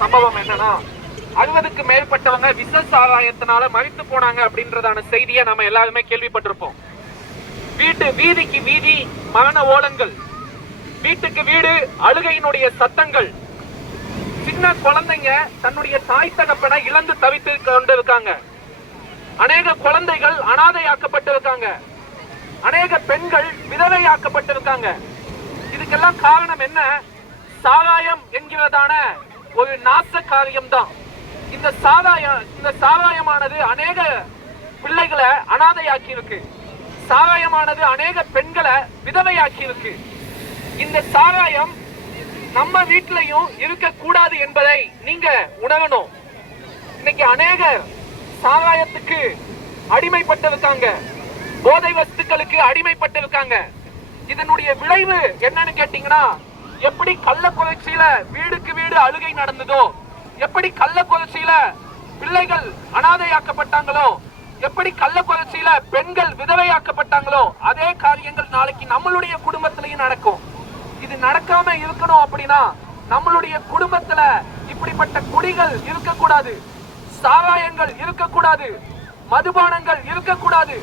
சம்பவம் என்னன்னா அறுபதுக்கு மேற்பட்டவங்க விஷ சாராயத்தினால மறித்து போனாங்க அப்படின்றதான செய்தியை நம்ம எல்லாருமே கேள்விப்பட்டிருப்போம். வீட்டு வீதிக்கு வீதி மரண ஓலங்கள் வீட்டுக்கு வீடு அழுகையினுடைய சத்தங்கள். சின்ன குழந்தைங்க தன்னுடைய தாய் தகப்பனை இழந்து தவித்து கொண்டு இருக்காங்க அநேக குழந்தைகள் அனாதையாக்கப்பட்டிருக்காங்க. அநேக பெண்கள் விதவையாக்கப்பட்டிருக்காங்க. இதுக்கெல்லாம் காரணம் என்ன? சாராயம் என்கிறதான ஒரு நாச காரியம் தான் இந்த சாராயம் இந்த சாராயமானது அநேக பிள்ளைகளை அனாதையாக்கி இருக்கு சாராயமானது அநேக பெண்களை விதவையாக்கி இருக்கு இந்த சாராயம் நம்ம வீட்லயும் இருக்கக்கூடாது என்பதை நீங்க உணரணும். இன்னைக்கு அநேக சாராயத்துக்கு அடிமைப்பட்டிருக்காங்க. போதை வஸ்துக்களுக்கு அடிமைப்பட்டிருக்காங்க. இதனுடைய விளைவு என்னன்னு கேட்டீங்கன்னா எப்படி கள்ளக்குறிச்சியில வீடுக்கு வீடு அழுகை நடந்ததோ எப்படி கள்ளக்குறிச்சியில பிள்ளைகள் அனாதையாக்கப்பட்டாங்களோ எப்படி கள்ளக்குறிச்சியில பெண்கள் விதவையாக்கப்பட்டாங்களோ அதே காரியங்கள் நாளைக்கு நம்மளுடைய குடும்பத்திலையும் நடக்கும். இது நடக்காம இருக்கணும் அப்படின்னா நம்மளுடைய குடும்பத்துல இப்படிப்பட்ட குடிகள் இருக்கக்கூடாது சாராயங்கள் இருக்கக்கூடாது மதுபானங்கள் இருக்கக்கூடாது.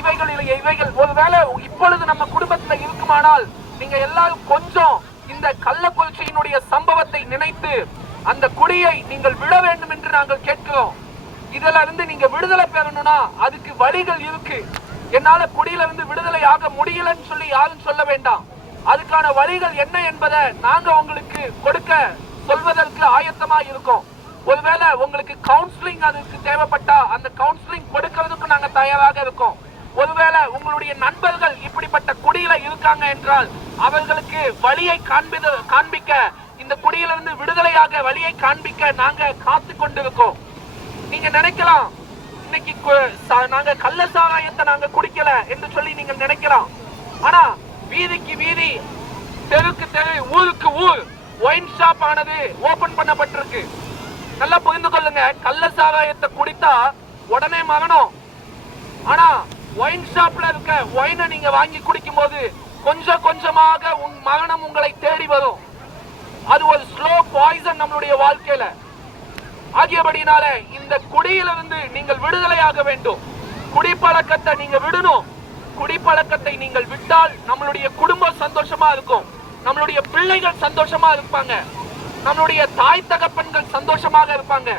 இவைகளில் இவைகள் ஒருவேளை இப்பொழுது நம்ம குடும்பத்துல இருக்குமானால் நீங்க எல்லாரும் கொஞ்சம் நடந்த கள்ளக்குறிச்சியினுடைய சம்பவத்தை நினைத்து அந்த குடியை நீங்கள் விட வேண்டும் என்று நாங்கள் கேட்கிறோம். இதுல இருந்து நீங்க விடுதலை பெறணும்னா அதுக்கு வழிகள் இருக்கு. என்னால குடியில இருந்து விடுதலை ஆக முடியலன்னு சொல்லி யாரும் சொல்ல வேண்டாம். அதுக்கான வழிகள் என்ன என்பதை நாங்க உங்களுக்கு கொடுக்க சொல்வதற்கு ஆயத்தமா இருக்கோம். ஒருவேளை உங்களுக்கு கவுன்சிலிங் அதுக்கு தேவைப்பட்டா அந்த கவுன்சிலிங் கொடுக்கிறதுக்கு நாங்க தயாராக இருக்கோம். ஒருவேளை உங்களுடைய நண்பர்கள் இருக்காங்க என்றால் அவர்களுக்கு வழியை காண்பிது காண்பிக்க இந்த குடியிலிருந்து விடுதலையாக வழியை காண்பிக்க நாங்க காத்து கொண்டிருக்கோம். நீங்க நினைக்கலாம் இன்னைக்கு நாங்க கள்ள சாராயத்தை நாங்க குடிக்கல என்று சொல்லி நீங்க நினைக்கலாம். ஆனா வீதிக்கு வீதி தெருக்கு தெரு ஊருக்கு ஊர் ஒயின் ஷாப் ஆனது ஓபன் பண்ணப்பட்டிருக்கு. நல்லா புரிந்து கொள்ளுங்க கள்ள சாராயத்தை குடித்தா உடனே மரணம். ஆனா ஒயின் ஷாப்ல இருக்க ஒயினை நீங்க வாங்கி குடிக்கும் போது கொஞ்சம் கொஞ்சமாக உன் மரணம் உங்களை தேடி வரும். அது ஒரு ஸ்லோ பாய்சன் நம்மளுடைய வாழ்க்கையில. ஆகியபடினால இந்த குடியிலிருந்து நீங்கள் விடுதலையாக வேண்டும். குடிப்பழக்கத்தை நீங்க விடணும். குடிப்பழக்கத்தை நீங்கள் விட்டால் நம்மளுடைய குடும்பம் சந்தோஷமா இருக்கும். நம்மளுடைய பிள்ளைகள் சந்தோஷமா இருப்பாங்க. நம்மளுடைய தாய் தகப்பன்கள் சந்தோஷமாக இருப்பாங்க.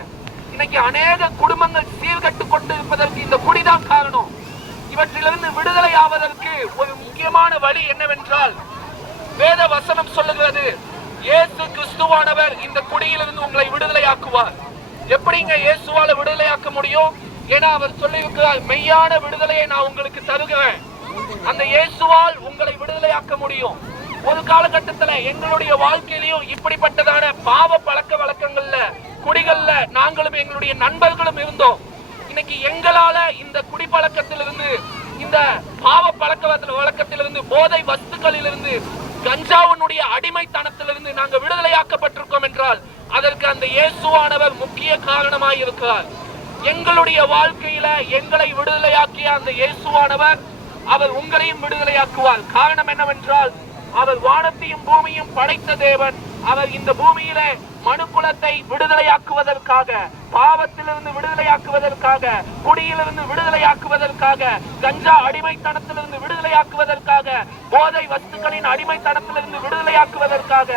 இன்னைக்கு அநேக குடும்பங்கள் சீர்கட்டு கொண்டு இருப்பதற்கு இந்த குடிதான் காரணம். இவற்றிலிருந்து விடுதலை ஆவதற்கு ஒரு முக்கியமான வழி என்னவென்றால் வேத வசனம் சொல்லுகிறது இயேசு கிறிஸ்துவானவர் இந்த குடியிலிருந்து உங்களை விடுதலையாக்குவார். எப்படிங்க இயேசுவால விடுதலையாக்க முடியும்? ஏன்னா அவர் சொல்லியிருக்கிறார் மெய்யான விடுதலையை நான் உங்களுக்கு தருகிறேன். அந்த இயேசுவால் உங்களை விடுதலையாக்க முடியும். ஒரு காலகட்டத்துல எங்களுடைய வாழ்க்கையிலையும் இப்படிப்பட்டதான பாவ பழக்க வழக்கங்கள்ல குடிகள்ல நாங்களும் எங்களுடைய நண்பர்களும் இருந்தோம். இன்னைக்கு எங்களால இந்த குடிப்பழக்கத்திலிருந்து இந்த பாவ வழக்கத்திலிருந்து போதை வஸ்துக்களிலிருந்து கஞ்சாவினுடைய அடிமைத்தனத்திலிருந்து நாங்கள் விடுதலையாக்கப்பட்டிருக்கோம் என்றால் அதற்கு அந்த இயேசுவானவர் முக்கிய காரணமாய் இருக்கிறார். எங்களுடைய வாழ்க்கையில எங்களை விடுதலையாக்கிய அந்த இயேசுவானவர் அவர் உங்களையும் விடுதலையாக்குவார். காரணம் என்னவென்றால் அவர் வானத்தையும் பூமியும் படைத்த தேவன் அவர் இந்த பூமியில மனுக்குலத்தை விடுதலையாக்குவதற்காக பாவத்திலிருந்து விடுதலையாக்குவதற்காக குடியிலிருந்து விடுதலையாக்குவதற்காக கஞ்சா அடிமைத்தனத்திலிருந்து விடுதலையாக்குவதற்காக போதை வஸ்துக்களின் அடிமைத்தனத்திலிருந்து விடுதலையாக்குவதற்காக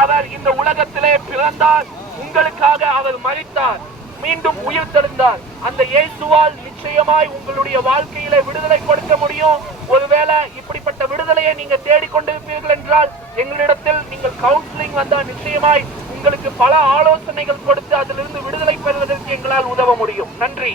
அவர் இந்த உலகத்திலே பிறந்தார். உங்களுக்காக அவர் மறித்தார் மீண்டும் உயிர் தெழுந்தார். அந்த இயேசுவால் நிச்சயமாய் உங்களுடைய வாழ்க்கையில விடுதலை கொடுக்க முடியும். ஒருவேளை இப்படிப்பட்ட விடுதலையை நீங்க தேடிக்கொண்டிருப்பீர்கள் என்றால் எங்களிடத்தில் நீங்கள் கவுன்சிலிங் வந்தால் நிச்சயமாய் உங்களுக்கு பல ஆலோசனைகள் கொடுத்து அதிலிருந்து விடுதலை பெறுவதற்கு எங்களால் உதவ முடியும். நன்றி.